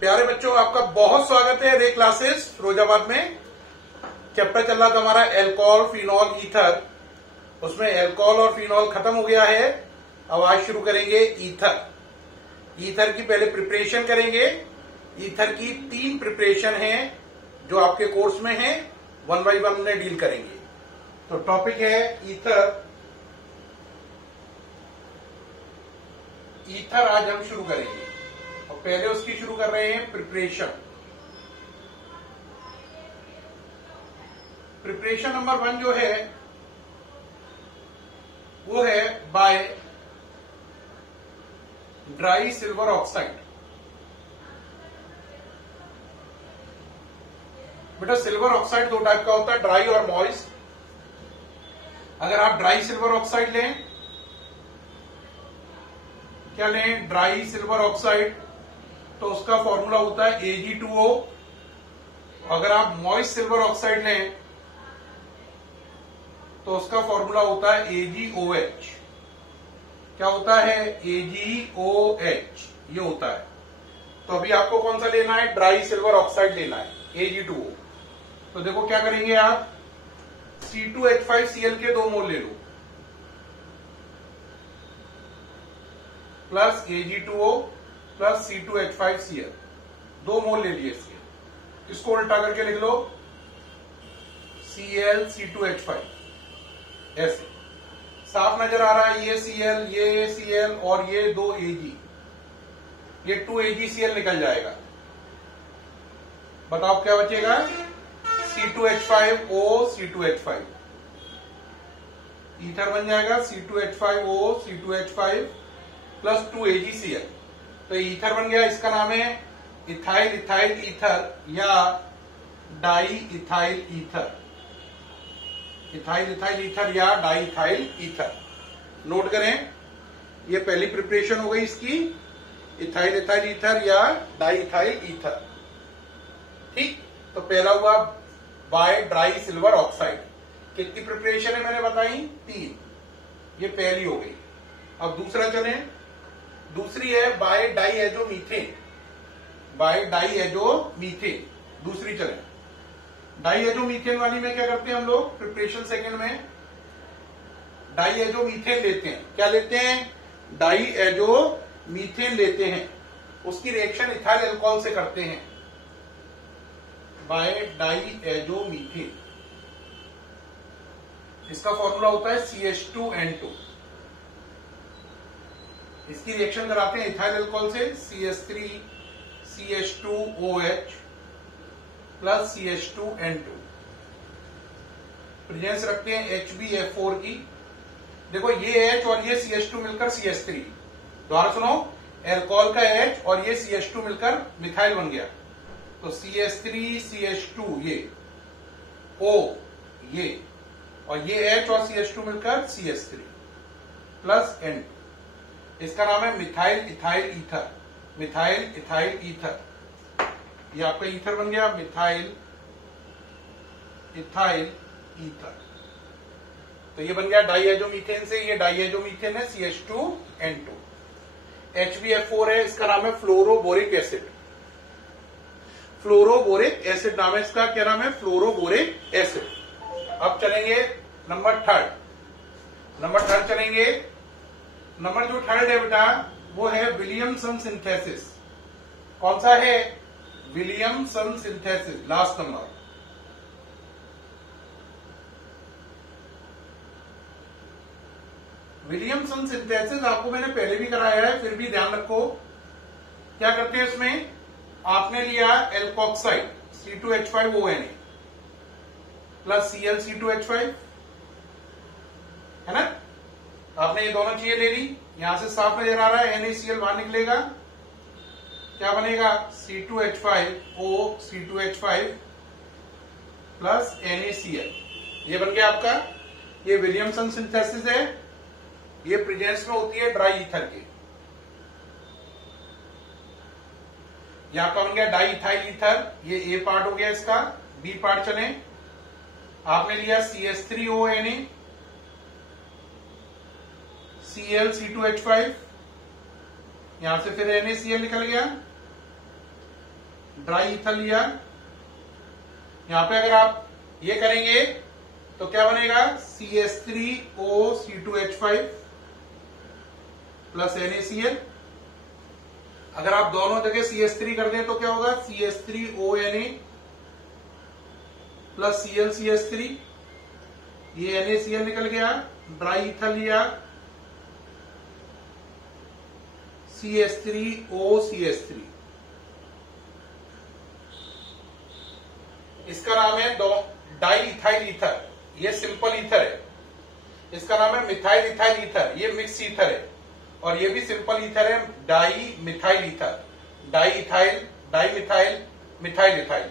प्यारे बच्चों, आपका बहुत स्वागत है रे क्लासेस फिरोजाबाद में। चैप्टर चल रहा था हमारा एल्कोहल, फिनॉल, ईथर। उसमें एल्कोहल और फिनॉल खत्म हो गया है। अब आज शुरू करेंगे ईथर। ईथर की पहले प्रिपरेशन करेंगे। ईथर की 3 प्रिपरेशन हैं जो आपके कोर्स में हैं, 1 बाय 1 में डील करेंगे। तो टॉपिक है ईथर। ईथर आज हम शुरू करेंगे और पहले उसकी शुरू कर रहे हैं प्रिपरेशन। प्रिपरेशन नंबर 1 जो है वो है बाय ड्राई सिल्वर ऑक्साइड। बेटा सिल्वर ऑक्साइड 2 टाइप का होता है, ड्राई और मॉइस्ट। अगर आप ड्राई सिल्वर ऑक्साइड लें, क्या लें, ड्राई सिल्वर ऑक्साइड, तो उसका फॉर्मूला होता है Ag2O। अगर आप मॉइस्ट सिल्वर ऑक्साइड लें तो उसका फॉर्मूला होता है AgOH। क्या होता है? AgOH ये होता है। तो अभी आपको कौन सा लेना है? ड्राई सिल्वर ऑक्साइड लेना है, Ag2O। तो देखो क्या करेंगे आप, C2H5Cl के 2 मोल ले लो प्लस Ag2O प्लस C2H5Cl, 2 मोल ले लिए इसके। इसको उल्टा करके लिख लो Cl ऐसे साफ नजर आ रहा है। ये Cl, ये Cl और ये 2 Ag, ये 2 AgCl निकल जाएगा। बताओ क्या बचेगा? C2H5O C2H5, ईथर बन जाएगा C2H5O C2H5 प्लस 2 AgCl। तो ईथर बन गया। इसका नाम है इथाइल इथाइल ईथर या di ethyl ether. Ethyl ethyl ether या डाई इथाइल ईथर। नोट करें, ये पहली प्रिपरेशन हो गई इसकी, इथाइल इथाइल ईथर या डाई इथाइल ईथर। ठीक, तो पहला हुआ बाय ड्राई सिल्वर ऑक्साइड। कितनी प्रिपरेशन है मैंने बताई? 3। ये पहली हो गई। अब दूसरा चले, दूसरी है बाय डाईएजोमीथेन। बाय डाईएजोमीथेन दूसरी चले। डाईएजोमीथेन वाली में क्या करते हैं हम लोग प्रिपरेशन सेकंड में? डाईएजोमीथेन लेते हैं। क्या लेते हैं? डाईएजोमीथेन लेते हैं। उसकी रिएक्शन इथाइल अल्कोहल से करते हैं बाय डाईएजोमीथेन। इसका फॉर्मूला होता है CH2N2। इसकी रिएक्शन कराते हैं इथाइल अल्कोहल से, CH3CH2OH प्लस CH2N2। प्रेजेंस रखते हैं HbF4 की। देखो ये H और ये CH2 मिलकर CH3। दोबारा सुनो, अल्कोहल का H और ये CH2 मिलकर मिथाइल बन गया। तो CH3CH2 ये O ये, और ये H और CH2 मिलकर CH3 प्लस N2। इसका नाम है methyl ethyl ether. Methyl ethyl ether, ये आपका ईथर बन गया, मिथाइल इथाइल ईथर। तो ये बन गया डाईएजोमीथेन से, ये डाईएजोमीथेन है CH2N2। HbF4 है, इसका नाम है फ्लोरोबोरिक एसिड। फ्लोरोबोरिक एसिड नाम है इसका। क्या नाम है? Fluoroboric acid. अब चलेंगे नंबर 3। नंबर 3 चलेंगे। नंबर जो 3 है बेटा वो है विलियमसन सिंथेसिस। कौन सा है? Williamson synthesis, last number. Williamson synthesis आपको मैंने पहले भी कराया है, फिर भी ध्यान रखो। क्या करते हैं इसमें? आपने लिया एल्कोक्साइड C2H5ONA प्लस ClC2H5, है ना? आपने ये दोनों चीजें ले ली। यहां से साफ नजर आ रहा है NaCl बाहर निकलेगा। क्या बनेगा? C2H5O C2H5 plus NaCl। ये बन गया आपका। ये विलियमसन सिंथेसिस है। ये प्रेजेंस में होती है ड्राई ईथर के। यहां का बन गया डाई इथाइल ईथर। ये A पार्ट हो गया इसका। B पार्ट चले, आपने लिया CH3ONA ClC2H5, यहां से फिर NaCl निकल गया, ड्राई ईथर लिया, यहां पे अगर आप ये करेंगे तो क्या बनेगा, CH3OC2H5 प्लस NaCl। अगर आप दोनों जगह CH3 कर दें तो क्या होगा, CH3ONa प्लस ClCH3, ये NaCl निकल गया, ड्राई ईथर लिया, CH3OCH3, इसका नाम है डाई इथाइल ईथर, ये सिंपल ईथर है। इसका नाम है मिथाइल इथाइल ईथर, ये मिक्स ईथर है। और ये भी सिंपल ईथर है, di methyl ether, di ethyl, di methyl, methyl ethyl,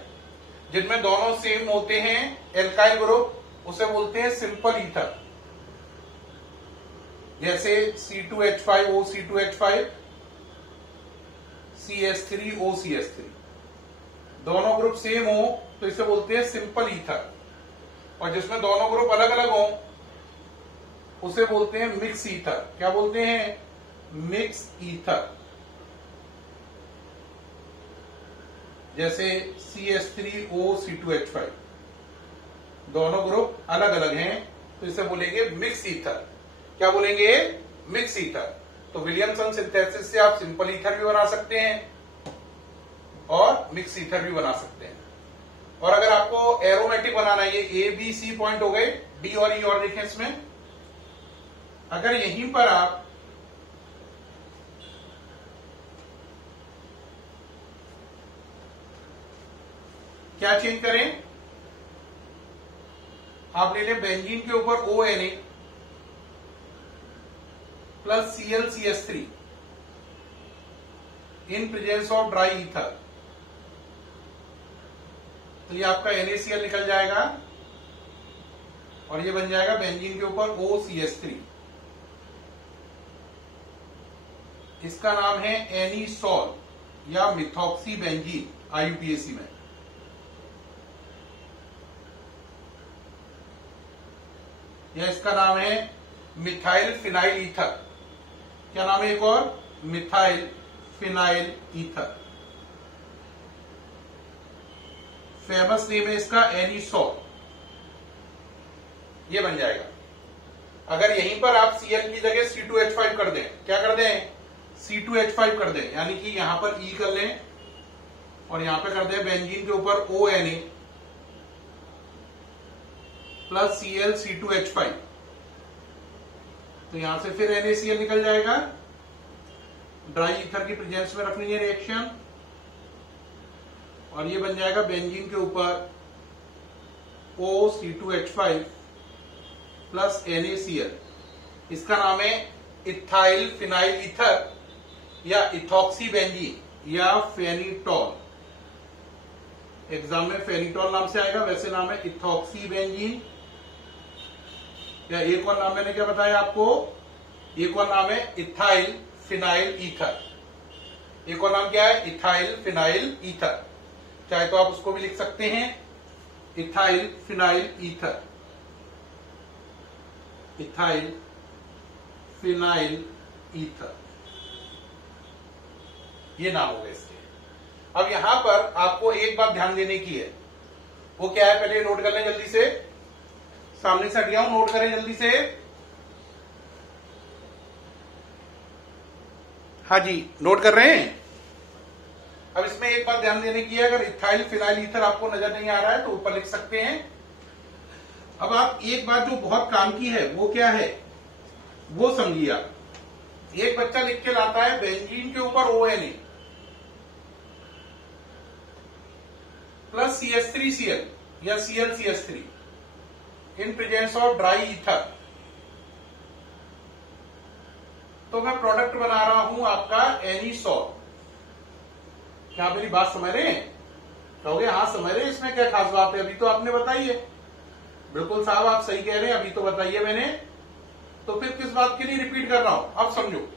जिनमें दोनों सेम होते हैं एल्काइल ग्रुप, उसे बोलते हैं सिंपल ईथर। जैसे C2H5OC2H5, CH3OCH3, दोनों ग्रुप सेम हो तो इसे बोलते हैं सिंपल ईथर। और जिसमें दोनों ग्रुप अलग अलग हो उसे बोलते हैं मिक्स ईथर। क्या बोलते हैं, मिक्स ईथर। जैसे CH3OC2H5, दोनों ग्रुप अलग अलग हैं तो इसे बोलेंगे मिक्स ईथर। क्या बोलेंगे, मिक्स ईथर। तो विलियमसन सिंथेसिस से आप सिंपल ईथर भी बना सकते हैं और मिक्स ईथर भी बना सकते हैं। और अगर आपको एरोमेटिक बनाना है, ये ABC पॉइंट हो गए, D और E और देखें इसमें, अगर यहीं पर आप क्या चेंज करें, आप ले लें बेंजीन के ऊपर ONa plus ClCH3 in presence of dry ether, तो ये आपका NaCl निकल जाएगा और ये बन जाएगा बेंजीन के ऊपर OCH3। इसका नाम है एनीसॉल या मिथॉक्सी बेंजीन IUPAC में। या इसका नाम है मिथाइल फिनाइल ईथर। क्या नाम है एक और, methyl phenyl ether. Famous name है इसका एनीसॉल, ये बन जाएगा। अगर यहीं पर आप Cl की जगह C2H5 कर दें, क्या कर दें, C2H5 कर दें, यानी कि यहां पर E कर लें और यहां पे कर दें बेंजीन के ऊपर ONa प्लस ClC2H5, तो यहां से फिर NaCl निकल जाएगा। ड्राई ईथर की प्रेजेंस में रखनी है रिएक्शन और ये बन जाएगा बेंजीन के ऊपर OC2H5 प्लस NaCl। इसका नाम है इथाइल फिनाइल ईथर या इथॉक्सी बेंजीन या फेनिटॉल। एग्जाम में फेनिटॉल नाम से आएगा, वैसे नाम है इथॉक्सी बेंजीन। या एक और नाम मैंने क्या बताया आपको, एक और नाम है इथाइल फिनाइल ईथर। एक और नाम क्या है, इथाइल फिनाइल ईथर। चाहे तो आप उसको भी लिख सकते हैं ethyl phenyl ether, ethyl phenyl ether, ये नाम होगा इसके। अब यहां पर आपको एक बात ध्यान देने की है, वो क्या है, पहले नोट कर लें जल्दी से, सामने से हट गया हूं, नोट करें जल्दी से। हाँ जी, नोट कर रहे हैं। अब इसमें एक बात ध्यान देने की है, अगर इथाइल फिनाइल ईथर आपको नजर नहीं आ रहा है तो ऊपर लिख सकते हैं। अब आप एक बात जो बहुत काम की है वो क्या है, वो समझिए। आप एक बच्चा लिख के लाता है बेंजीन के ऊपर ONa प्लस CH3Cl या ClCH3 in presence of dry ether, तो मैं प्रोडक्ट बना रहा हूं आपका एनीसॉल। क्या मेरी बात समझ रहे हैं, कहोगे हाँ समझ रहे हैं, इसमें क्या खास बात है, अभी तो आपने बताई है। बिल्कुल साहब आप सही कह रहे हैं, अभी तो बताइए मैंने, तो फिर किस बात के लिए रिपीट कर रहा हूं। अब समझो,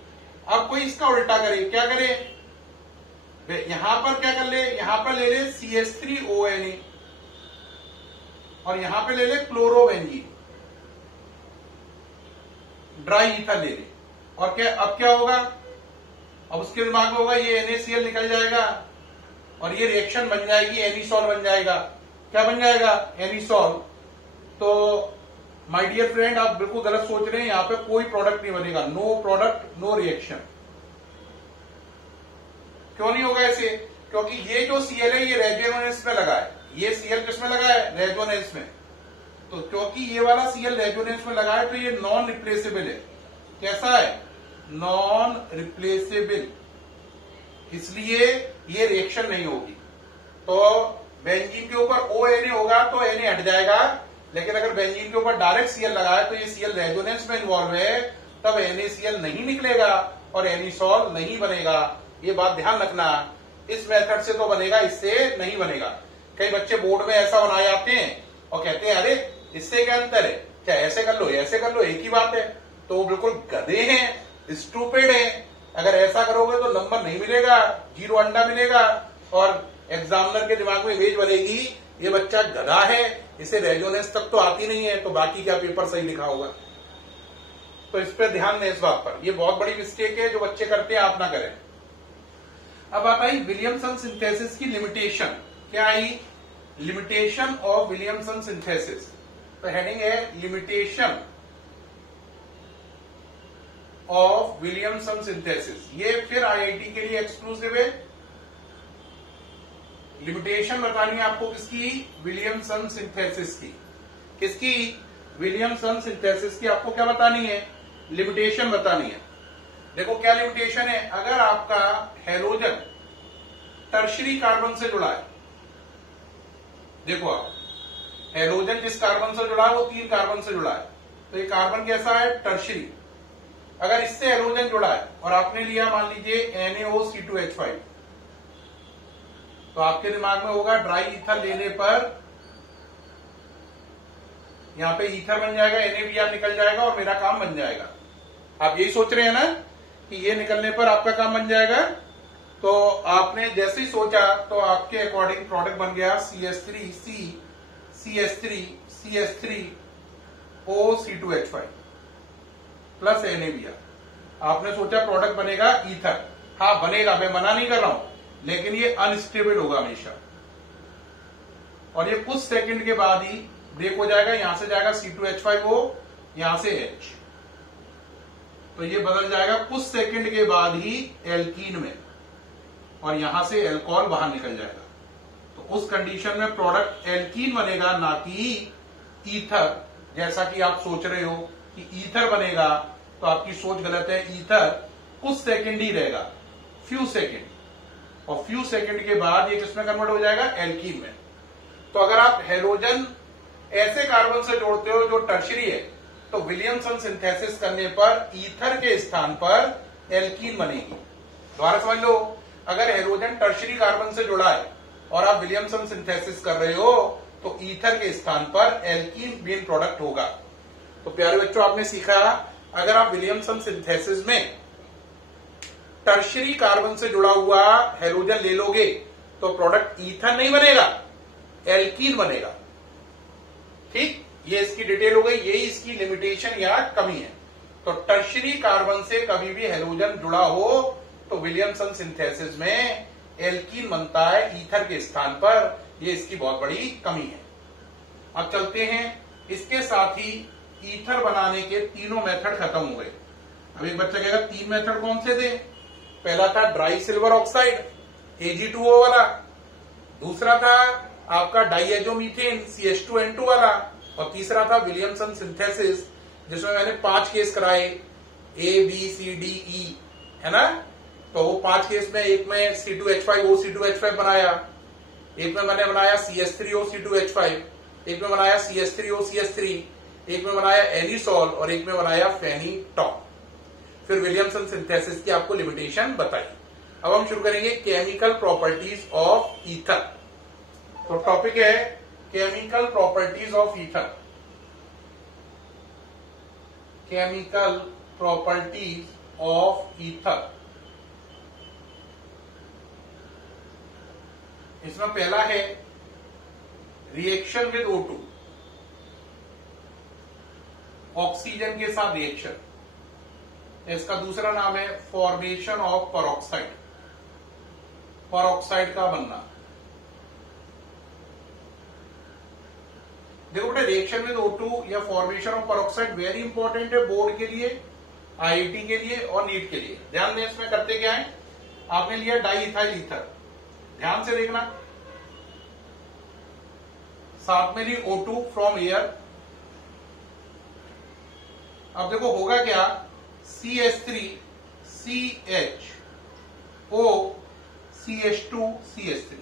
अब कोई इसका उल्टा करे, क्या करे, यहां पर क्या कर ले, यहां पर ले ले CH3ONa और यहां पे ले ले क्लोरोबेंजीन, ड्राई ईथर ले ले, और क्या अब क्या होगा, अब उसके दिमाग में होगा ये NaCl निकल जाएगा और ये रिएक्शन बन जाएगी एनिसॉल बन जाएगा। क्या बन जाएगा? एनिसॉल। तो माय डियर फ्रेंड, आप बिल्कुल गलत सोच रहे हैं, यहां पे कोई प्रोडक्ट नहीं बनेगा। No product no reaction. क्यों नहीं होगा ऐसे? क्योंकि ये जो Cl है ये रेजोनेंस में लगा है। ये Cl किसमें लगा है? रेजोनेंस में। तो क्योंकि ये वाला Cl रेजोनेंस में लगा है तो ये नॉन रिप्लेसेबल है। कैसा है? Non replaceable. इसलिए ये रिएक्शन नहीं होगी। तो बेंजीन के ऊपर ONA होगा तो Na हट जाएगा, लेकिन अगर बेंजीन के ऊपर डायरेक्ट Cl लगा है तो ये Cl रेजोनेंस में इन्वॉल्व है, तब NaCl नहीं निकलेगा और एनिसॉल नहीं बनेगा। ये बात ध्यान रखना। इस मेथड से तो बनेगा, इससे नहीं बनेगा। कई बच्चे बोर्ड में ऐसा बनाए आते हैं और कहते हैं अरे इससे क्या अंतर है, क्या ऐसे कर लो ऐसे कर लो, एक ही बात है। तो वो बिल्कुल गधे हैं, स्टूपिड हैं। अगर ऐसा करोगे तो नंबर नहीं मिलेगा, 0 अंडा मिलेगा और एग्जामिनर के दिमाग में इमेज बनेगी ये बच्चा गधा है, इसे रेजोनेंस तक तो आती नहीं है, तो बाकी क्या पेपर सही लिखा होगा। तो इस पर ध्यान दें, इस बात पर। ये बहुत बड़ी मिस्टेक है जो बच्चे करते हैं, आप ना करें। अब बात आई विलियमसन सिंथेसिस की लिमिटेशन। क्या आई? Limitation of Williamson synthesis. तो हेडिंग है लिमिटेशन ऑफ विलियमसन सिंथेसिस। ये फिर आईआईटी के लिए एक्सक्लूसिव है। लिमिटेशन बतानी है आपको किसकी? विलियमसन सिंथेसिस की। किसकी? विलियमसन सिंथेसिस की। आपको क्या बतानी है? लिमिटेशन बतानी है। देखो क्या लिमिटेशन है। अगर आपका हैलोजन टर्शरी कार्बन से जुड़ा है, देखो आप हैलोजन जिस कार्बन से जुड़ा है वो 3 कार्बन से जुड़ा है, तो ये कार्बन कैसा है? टर्शरी। अगर इससे हैलोजन जुड़ा है और आपने लिया मान लीजिए NaOC2H5, तो आपके दिमाग में होगा ड्राई ईथर लेने पर यहां पे ईथर बन जाएगा, NaBr निकल जाएगा और मेरा काम बन जाएगा। आप यही सोच रहे हैं ना कि ये निकलने पर आपका काम बन जाएगा। तो आपने जैसे ही सोचा तो आपके अकॉर्डिंग प्रोडक्ट बन गया CH3C CH3 CH3 OC2H5 plus NaBr। आपने सोचा प्रोडक्ट बनेगा ईथर। हाँ बनेगा, मैं मना नहीं कर रहा हूं, लेकिन ये अनस्टेबल होगा हमेशा और ये कुछ सेकंड के बाद ही ब्रेक हो जाएगा। यहां से जाएगा C2H5O, यहां से H, तो ये बदल जाएगा कुछ सेकंड के बाद ही एल्कीन में और यहां से एल्कोहल बाहर निकल जाएगा। तो उस कंडीशन में प्रोडक्ट एल्कीन बनेगा, ना कि ईथर। जैसा कि आप सोच रहे हो कि ईथर बनेगा, तो आपकी सोच गलत है। ईथर कुछ सेकंड ही रहेगा, फ्यू सेकंड, और फ्यू सेकंड के बाद ये किसमें कन्वर्ट हो जाएगा? एल्कीन में। तो अगर आप हैलोजन ऐसे कार्बन से जोड़ते हो जो टर्शरी है, तो विलियमसन सिंथेसिस करने पर ईथर के स्थान पर एल्कीन बनेगी। दोबारा समझ लो, अगर हैलोजन टर्शरी कार्बन से जुड़ा है और आप विलियमसन सिंथेसिस कर रहे हो, तो ईथर के स्थान पर एल्कीन मेन प्रोडक्ट होगा। तो प्यारे बच्चों, आपने सीखा अगर आप विलियमसन सिंथेसिस में टर्शरी कार्बन से जुड़ा हुआ हैलोजन ले लोगे तो प्रोडक्ट ईथर नहीं बनेगा, एल्कीन बनेगा। ठीक, ये इसकी डिटेल हो गई। यही इसकी लिमिटेशन या कमी है। तो टर्शरी कार्बन से कभी भी हैलोजन जुड़ा हो तो विलियमसन सिंथेसिस में एल्कीन बनता है ईथर के स्थान पर। ये इसकी बहुत बड़ी कमी है। अब चलते हैं, इसके साथ ही ईथर बनाने के तीनों मेथड खत्म हो गए। अब एक बच्चा कहेगा 3 मेथड कौन से थे? पहला था ड्राई सिल्वर ऑक्साइड Ag2O वाला, दूसरा था आपका डाइएजोमीथेन CH2N2 वाला, और तीसरा था विलियमसन सिंथेसिस जिसमें मैंने 5 केस कराए A B C D E, है ना। तो वो 5 केस में एक में C2H5O C2H5 बनाया, एक में मैंने बनाया CH3O C2H5, एक में बनाया CH3O CH3, एक में बनाया एनिसॉल और एक में बनाया फेनीटॉन। फिर विलियमसन सिंथेसिस की आपको लिमिटेशन बताई। अब हम शुरू करेंगे केमिकल प्रॉपर्टीज ऑफ ईथर। तो टॉपिक है chemical properties of ether. Chemical properties of ether. इसमें पहला है रिएक्शन विद O2, ऑक्सीजन के साथ रिएक्शन। इसका दूसरा नाम है फॉर्मेशन ऑफ पेरोक्साइड। परऑक्साइड का बनना। देखो बेटा, रिएक्शन विद O2 या formation of peroxide very important है बोर्ड के लिए, IIT के लिए और नीट के लिए। ध्यान दें, इसमें करते क्या है, आपने लिया डाई इथाइल ईथर, ध्यान से देखना, साथ में ली O2 फ्रॉम एयर। अब देखो होगा क्या, CH3 CHO CH2 CH3।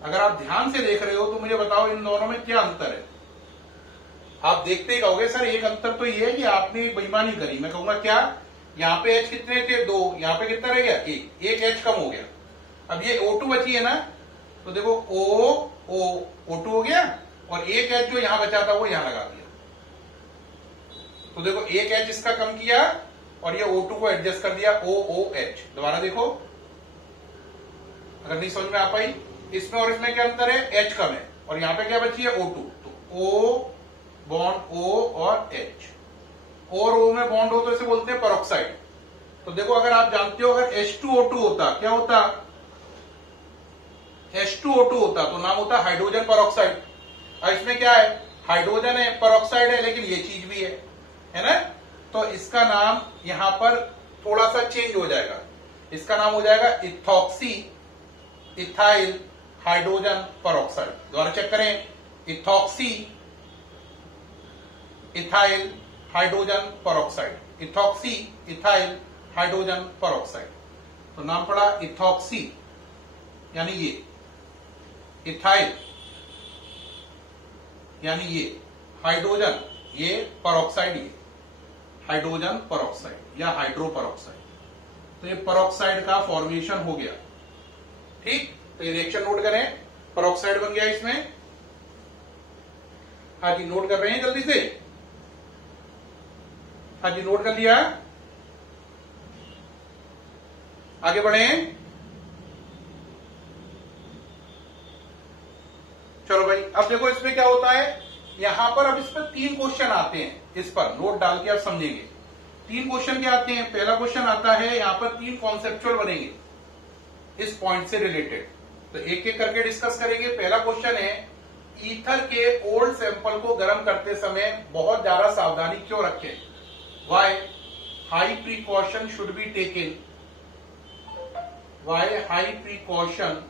अगर आप ध्यान से देख रहे हो तो मुझे बताओ इन दोनों में क्या अंतर है। आप देखते ही कहोगे सर एक अंतर तो ये है कि आपने बेईमानी करी। मैं कहूंगा क्या, यहाँ पे H कितने थे, 2, यहाँ पे कितना रह गया, एक H कम हो गया। अब ये O2 बची है ना, तो देखो O2 हो गया और एक H जो यहां बचा था वो यहां लगा दिया। तो देखो एक H इसका कम किया और ये O2 को एडजस्ट कर दिया OOH। दोबारा देखो, अगर नहीं समझ में आ पाई, इसमें और इसमें क्या अंतर है, H कम है और यहां पे क्या बची है O2, तो O बॉन्ड O और H, और O में बॉन्ड हो तो इसे बोलते हैं पेरोक्साइड। तो देखो अगर आप जानते हो अगर H2O2 होता, क्या होता, H2O2 होता तो नाम होता हाइड्रोजन पेरोक्साइड। और इसमें क्या है, हाइड्रोजन है, पेरोक्साइड है, लेकिन ये चीज भी है ना, तो इसका नाम यहां पर थोड़ा सा चेंज हो जाएगा, इसका नाम हो जाएगा इथॉक्सी इथाइल हाइड्रोजन पेरोक्साइड। दोबारा चेक करें, ethoxy ethyl hydrogen peroxide, ethoxy ethyl hydrogen peroxide. तो नाम पड़ा इथॉक्सी यानी ये, इथाइल यानी ये, हाइड्रोजन ये, पेरोक्साइड ये, हाइड्रोजन पेरोक्साइड या हाइड्रो पेरोक्साइड। तो ये पेरोक्साइड का फॉर्मेशन हो गया। ठीक, तो ये रिएक्शन नोट करें, पेरोक्साइड बन गया इसमें। हाँ जी, नोट कर रहे हैं जल्दी से, हाँ जी नोट कर लिया, आगे बढ़े। चलो भाई, अब देखो इसमें क्या होता है, यहां पर अब इस पर 3 क्वेश्चन आते हैं, इस पर नोट डाल के आप समझेंगे। 3 क्वेश्चन क्या आते हैं, पहला क्वेश्चन आता है, यहां पर 3 कॉन्सेप्चुअल बनेंगे इस पॉइंट से रिलेटेड, तो एक एक करके डिस्कस करेंगे। पहला क्वेश्चन है, ईथर के ओल्ड सैंपल को गर्म करते समय बहुत ज्यादा सावधानी क्यों रखें, why high precaution should be taken, why high precaution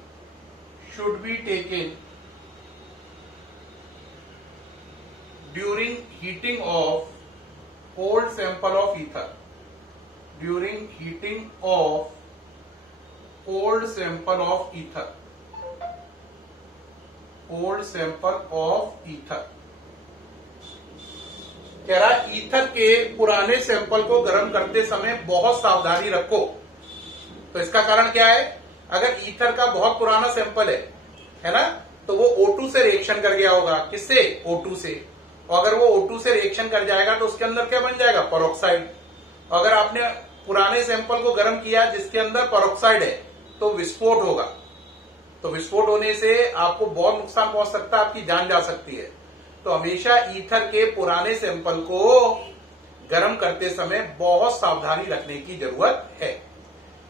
should be taken during heating of old sample of ether, during heating of old sample of ether, old sample of ether. कह रहा ईथर के पुराने sample को गर्म करते समय बहुत सावधानी रखो। तो इसका कारण क्या है, अगर ईथर का बहुत पुराना सैंपल है ना, तो वो O2 से रिएक्शन कर गया होगा, किससे, O2 से, और अगर वो O2 से रिएक्शन कर जाएगा तो उसके अंदर क्या बन जाएगा, पेरोक्साइड। अगर आपने पुराने सैंपल को गर्म किया जिसके अंदर पेरोक्साइड है तो विस्फोट होगा, तो विस्फोट होने से आपको बहुत नुकसान पहुंच सकता है, आपकी जान जा सकती है। तो हमेशा ईथर के पुराने सैंपल को गर्म करते समय बहुत सावधानी रखने की जरूरत है।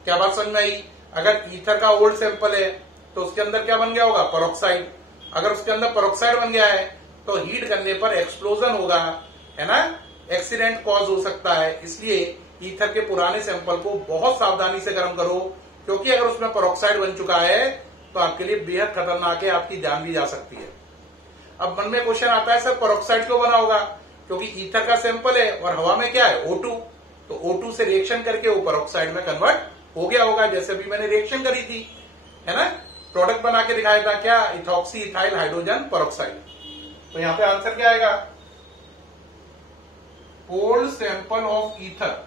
क्या बात समझ में आई, अगर ईथर का ओल्ड सैंपल है तो उसके अंदर क्या बन गया होगा, पेरोक्साइड। अगर उसके अंदर पेरोक्साइड बन गया है तो हीट करने पर एक्सप्लोजन होगा, है ना, एक्सीडेंट कॉज हो सकता है। इसलिए ईथर के पुराने सैंपल को बहुत सावधानी से गर्म करो, क्योंकि अगर उसमें पेरोक्साइड बन चुका है तो आपके लिए बेहद खतरनाक है, आपकी जान भी जा सकती है। अब मन में क्वेश्चन आता है, सर पेरोक्साइड क्यों बना होगा, क्योंकि ईथर का सैंपल है और हवा में क्या है, O2, तो O2 से रिएक्शन करके वो पेरोक्साइड में कन्वर्ट हो गया होगा, जैसे अभी मैंने रिएक्शन करी थी, है ना, प्रोडक्ट बना के दिखाया था, क्या, इथॉक्सी इथाइल हाइड्रोजन पेरोक्साइड। तो यहां पे आंसर क्या आएगा, old sample of ether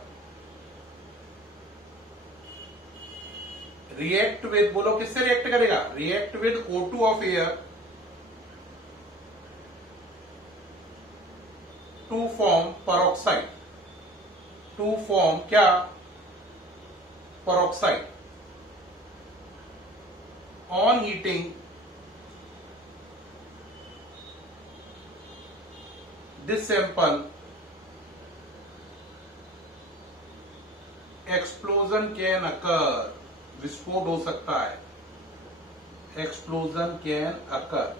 react with, बोलो किससे रिएक्ट करेगा, react with O2 of air to form peroxide, to form क्या, peroxide. On heating this sample explosion can occur, विस्फोट हो सकता है। explosion can occur.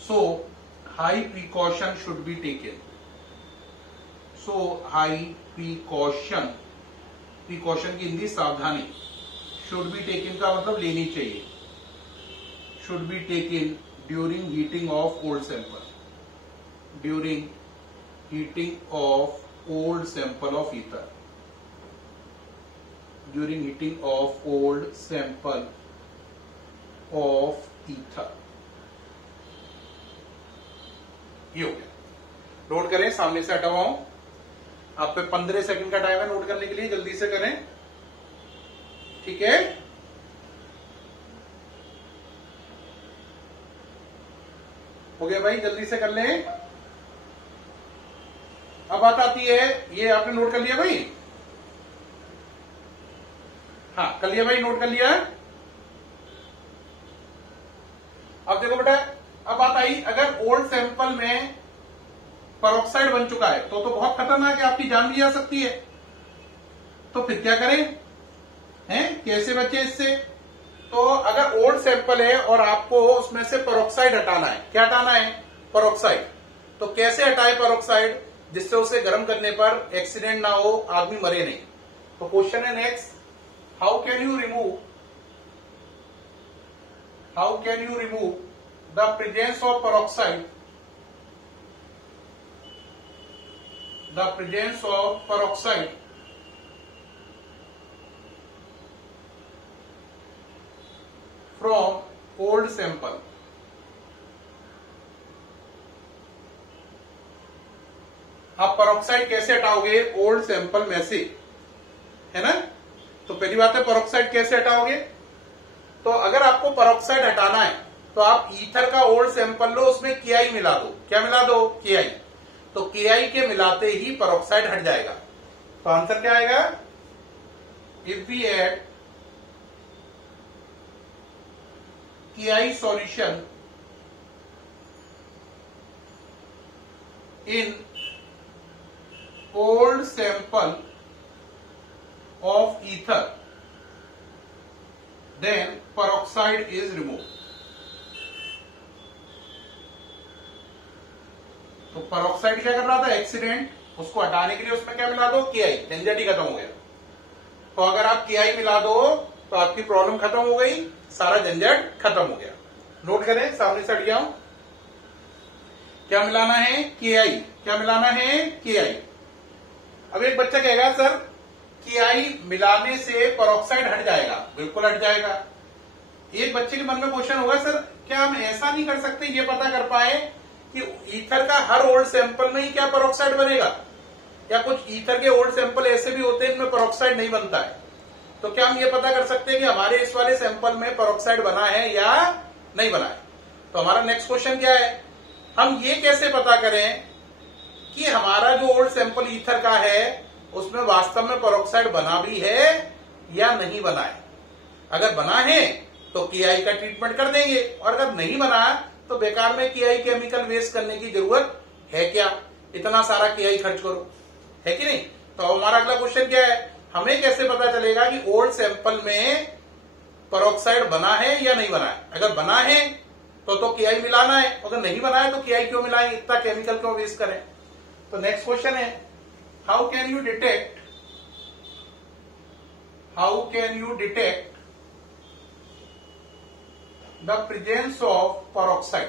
So high precaution should be taken. So high precaution, precaution की हिंदी सावधानी, should be taken का मतलब लेनी चाहिए, should be taken during heating of old sample, during heating of old sample of ether, during heating of old sample of ether. ये हो गया. Note करें, सामने से हटा हुआ हूं. आप पे 15 सेकंड का टाइम है नोट करने के लिए, जल्दी से करें. ठीक है, हो गया भाई, जल्दी से कर लें. अब बात आती है, ये आपने नोट कर लिया भाई? हाँ कर लिया भाई, नोट कर लिया. अब देखो बेटा, अब बात आई, अगर ओल्ड सैंपल में पेरोक्साइड बन चुका है तो बहुत खतरनाक है, आपकी जान भी जा सकती है. तो फिर क्या करें, हैं कैसे बचे इससे? तो अगर ओल्ड सैंपल है और आपको उसमें से पेरोक्साइड हटाना है, क्या हटाना है? पेरोक्साइड. तो कैसे हटाए पेरोक्साइड जिससे उसे गर्म करने पर एक्सीडेंट ना हो, आदमी मरे नहीं? तो क्वेश्चन है next, how can you remove the presence of peroxide, from old sample? आप पेरोक्साइड कैसे हटाओगे ओल्ड सैंपल में से, है ना? तो पहली बात है, पेरोक्साइड कैसे हटाओगे? तो अगर आपको पेरोक्साइड हटाना है तो आप ईथर का ओल्ड सैंपल लो, उसमें KI मिला दो. क्या मिला दो? KI. तो KI के मिलाते ही पेरोक्साइड हट जाएगा. तो आंसर क्या आएगा? If we add KI solution in old sample of ether, then peroxide is removed. तो पेरोक्साइड क्या कर रहा था? एक्सीडेंट. उसको हटाने के लिए उसमें क्या मिला दो? KI. झंझट ही खत्म हो गया. तो अगर आप KI मिला दो तो आपकी प्रॉब्लम खत्म हो गई, सारा झंझट खत्म हो गया. नोट करें, सामने से हट गया हूं. क्या मिलाना है? KI. क्या मिलाना है? KI. अब एक बच्चा कहेगा सर KI मिलाने से पेरोक्साइड हट जाएगा. बिल्कुल हट जाएगा. एक बच्चे के मन में क्वेश्चन होगा, सर क्या हम ऐसा नहीं कर सकते ये पता कर पाए कि ईथर का हर ओल्ड सैंपल में ही क्या पेरोक्साइड बनेगा, या कुछ ईथर के ओल्ड सैंपल ऐसे भी होते हैं इनमें पेरोक्साइड नहीं बनता है. तो क्या हम ये पता कर सकते हैं कि हमारे इस वाले सैंपल में पेरोक्साइड बना है या नहीं बना है? तो हमारा नेक्स्ट क्वेश्चन क्या है, हम ये कैसे पता करें कि हमारा जो ओल्ड सैंपल ईथर का है उसमें वास्तव में पेरोक्साइड बना भी है या नहीं बना है? अगर बना है तो KI का ट्रीटमेंट कर देंगे, और अगर नहीं बना तो बेकार में KI केमिकल वेस्ट करने की जरूरत है क्या? इतना सारा KI खर्च करो, है कि नहीं? तो हमारा अगला क्वेश्चन क्या है, हमें कैसे पता चलेगा कि ओल्ड सैंपल में पेरोक्साइड बना है या नहीं बना है? अगर बना है तो KI मिलाना है, अगर नहीं बना है तो KI क्यों मिलाएं, इतना केमिकल क्यों वेस्ट करें? तो नेक्स्ट क्वेश्चन है, how can you detect the presence of peroxide?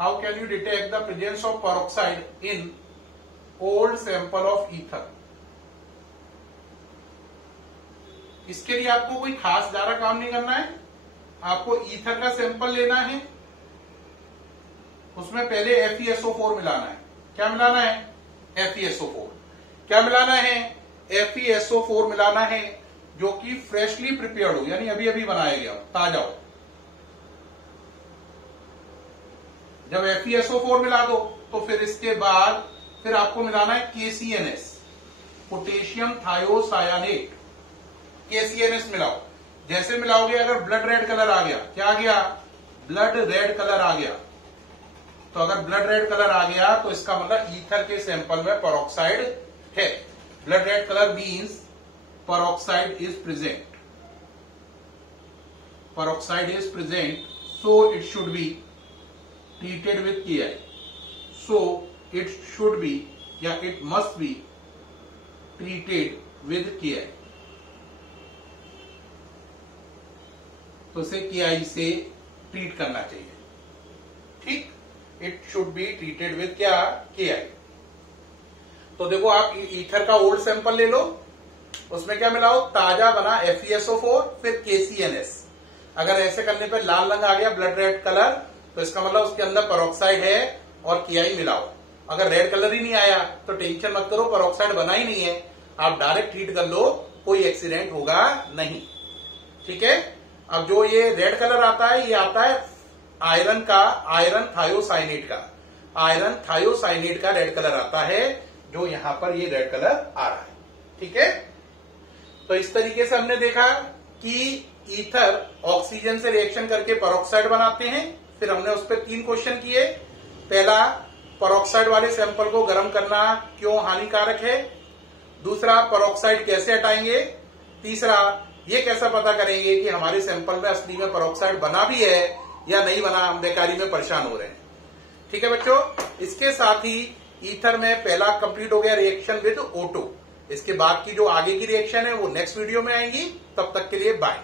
How can you detect the presence of peroxide in old sample of ether? इसके लिए आपको कोई खास ज्यादा काम नहीं करना है. आपको ईथर का सैंपल लेना है, उसमें पहले FeSO4 मिलाना है. क्या मिलाना है? FeSO4. क्या मिलाना है? FeSO4 मिलाना है, जो कि फ्रेशली प्रिपेयर्ड हो, यानी अभी अभी बनाया गया हो, ताजा हो. जब FeSO4 मिला दो तो फिर इसके बाद फिर आपको मिलाना है KCNS, पोटेशियम थायोसायानेट. KCNS मिलाओ. जैसे मिलाओगे, अगर ब्लड रेड कलर आ गया, क्या आ गया? ब्लड रेड कलर आ गया. तो अगर ब्लड रेड कलर आ गया तो इसका मतलब ईथर के सैंपल में पेरोक्साइड है. Blood red colour means peroxide is present. peroxide is present, so it should be treated with Ki. So it should be, या it must be treated with Ki. तो इसे Ki से treat करना चाहिए. ठीक, it should be treated with क्या, Ki. तो देखो आप ईथर का ओल्ड सैंपल ले लो, उसमें क्या मिलाओ, ताजा बना FeSO4 फिर KCNS. अगर ऐसे करने पे लाल रंग आ गया, ब्लड रेड कलर, तो इसका मतलब उसके अंदर पेरोक्साइड है और Ki मिलाओ. अगर रेड कलर ही नहीं आया तो टेंशन मत करो, पेरोक्साइड बना ही नहीं है, आप डायरेक्ट ट्रीट कर लो, कोई एक्सीडेंट होगा नहीं. ठीक है. अब जो ये रेड कलर आता है, ये आता है आयरन का, आयरन थायोसाइनेट का, आयरन थायोसाइनेट का रेड कलर आता है, जो यहां पर ये रेड कलर आ रहा है. ठीक है. तो इस तरीके से हमने देखा कि ईथर ऑक्सीजन से रिएक्शन करके पेरोक्साइड बनाते हैं. फिर हमने उस पर 3 क्वेश्चन किए. पहला, पेरोक्साइड वाले सैंपल को गर्म करना क्यों हानिकारक है. दूसरा, पेरोक्साइड कैसे हटाएंगे. तीसरा, ये कैसा पता करेंगे कि हमारे सैंपल में असली में पेरोक्साइड बना भी है या नहीं बना, हम बेकारी में परेशान हो रहे हैं. ठीक है बच्चों. इसके साथ ही ईथर में पहला कंप्लीट हो गया रिएक्शन विद O2. इसके बाद की जो आगे की रिएक्शन है वो नेक्स्ट वीडियो में आएंगी. तब तक के लिए बाय.